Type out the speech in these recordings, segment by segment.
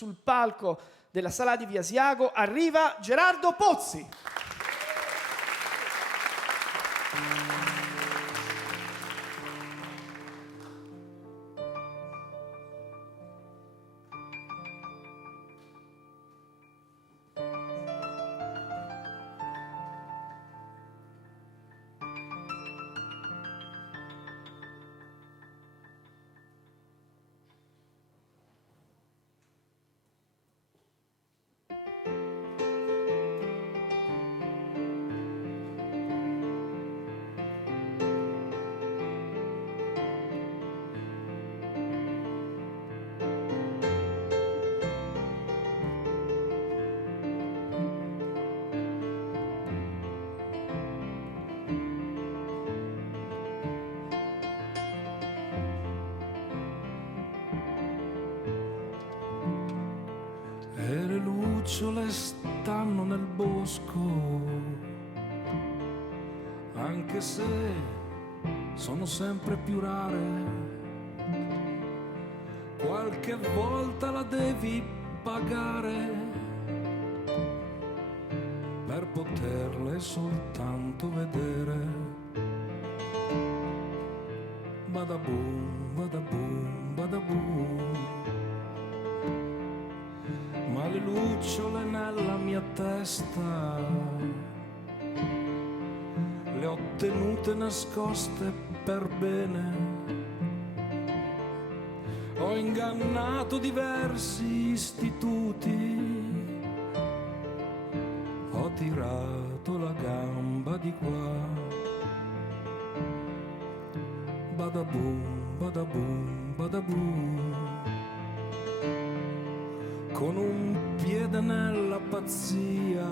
sul palco della Sala di Via Asiago arriva Gerardo Pozzi. E le lucciole stanno nel bosco, anche se sono sempre più rare. Qualche volta la devi pagare per poterle soltanto vedere. Badaboom, badaboom, badaboom. Ma le lucciole nella mia testa le ho tenute nascoste per bene. Ho ingannato diversi istituti, ho tirato la gamba di qua. Badaboom, badaboom, badaboom. Con un piede nella pazzia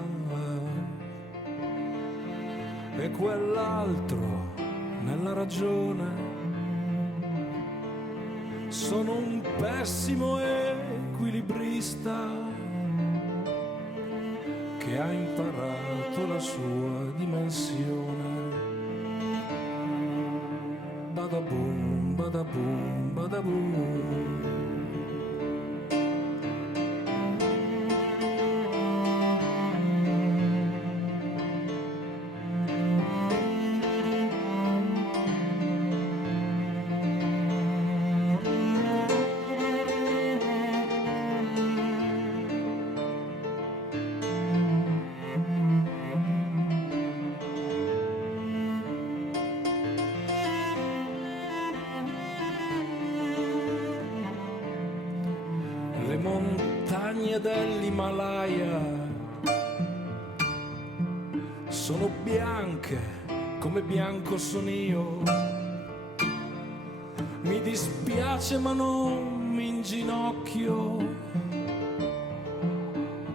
e quell'altro nella ragione. Sono un pessimo equilibrista che ha imparato la sua dimensione. Badaboom, badaboom, badaboom. Le montagne dell'Himalaya sono bianche come bianco sono io. Mi dispiace ma non mi inginocchio,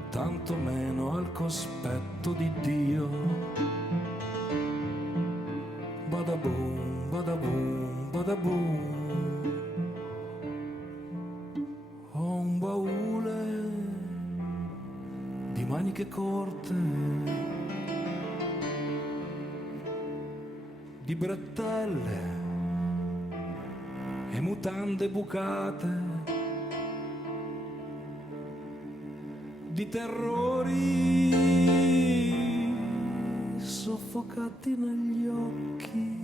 tanto meno al cospetto di Dio. Badaboom, badaboom, badaboom. Ho un baule di maniche corte, di bretelle e mutande bucate, di terrori soffocati negli occhi.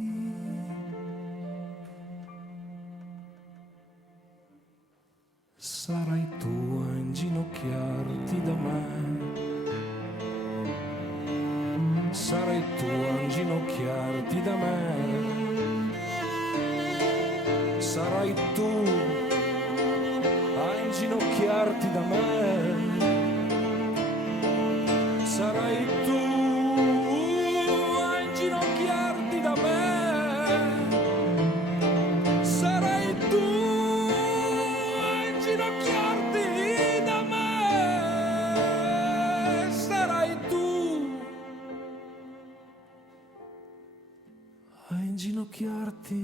Sarai tu a inginocchiarti da me, sarai tu a inginocchiarti da me, sarai tu a inginocchiarti da me, sarai tu a inginocchiarti da me, sarai tu inginocchiarti da me, sarai tu a inginocchiarti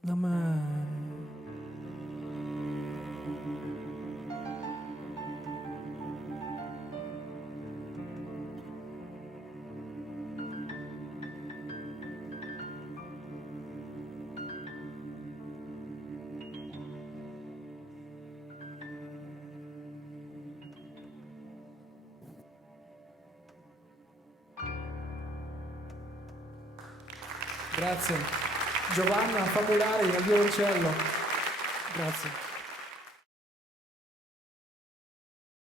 da me. Grazie. Giovanna Famulari al violoncello. Grazie.